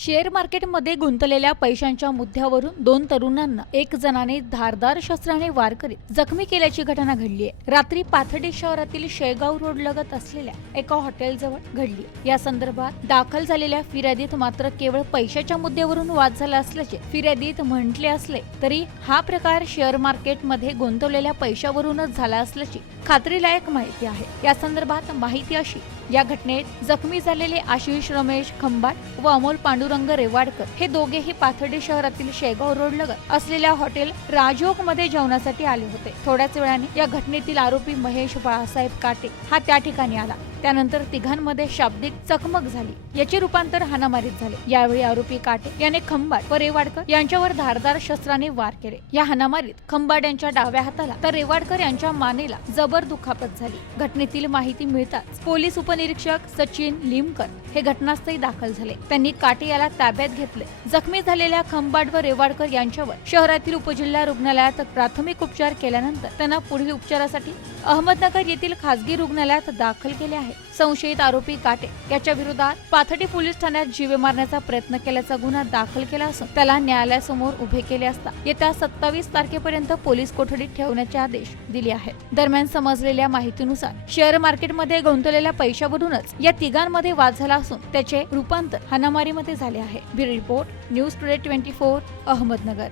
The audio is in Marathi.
शेअर मार्केटमध्ये गुंतलेल्या पैशांच्या मुद्द्यावरून दोन तरुणांना एक जणाने धारदार शस्त्राने वार करीत जखमी केल्याची घटना घडली आहे. रात्री पाथर्डी शहरातील शेगाव रोड लगत असलेल्या एका हॉटेलजवळ घडली या संदर्भात दाखल झालेल्या फिर्यादीत मात्र केवळ पैशाच्या मुद्द्यावरून वाद झाला असल्याचे फिर्यादीत म्हटले असले तरी हा प्रकार शेअर मार्केटमध्ये गुंतवलेल्या पैशावरूनच झाला असल्याची खात्रीलायक माहिती आहे. या संदर्भात माहिती अशी या घटनेत जखमी झालेले आशिष रमेश खंबाट व अमोल पांडुरंग रेवाडकर हे दोघेही पाथर्डी शहरातील शेगाव रोड लगत असलेल्या हॉटेल राजोगमध्ये जेवणासाठी आले होते. थोड्याच वेळाने या घटनेतील आरोपी महेश बाळासाहेब काटे हा त्या ठिकाणी आला. त्यानंतर तिघांमध्ये शाब्दिक चकमक झाली. याचे रूपांतर हाणामारीत झाले. यावेळी आरोपी काटे याने खंबाट व रेवाडकर यांच्यावर धारदार शस्त्राने वार केले. या हाणामारीत खंबाट यांच्या डाव्या हाताला तर रेवाडकर यांच्या मानेला जबर दुखापत झाली. घटनेतील माहिती मिळताच पोलीस उपनिरीक्षक सचिन लिमकर हे घटनास्थळी दाखल झाले. त्यांनी काटे याला ताब्यात घेतले. जखमी झालेल्या खंबाट व रेवाडकर यांच्यावर शहरातील उपजिल्हा रुग्णालयात प्राथमिक उपचार केल्यानंतर त्यांना पुढील उपचारासाठी अहमदनगर येथील खासगी रुग्णालयात दाखल केले आहे. संशयित आरोपी काटे याच्या विरोधात पाथर्डी पोलीस ठाण्यात जीवे मारण्याचा प्रयत्न केल्याचा गुन्हा दाखल केला असून त्याला न्यायालयासमोर उभे केले असता येत्या सत्तावीस तारखेपर्यंत पोलीस कोठडीत ठेवण्याचे आदेश दिले आहेत. दरम्यान समजलेल्या माहितीनुसार शेअर मार्केटमध्ये गुंतवलेल्या पैशावरूनच या तिघांमध्ये वाद झाला असून त्याचे रूपांतर हनामारीमध्ये झाले आहे. Bureau report news today twenty four Ahmednagar.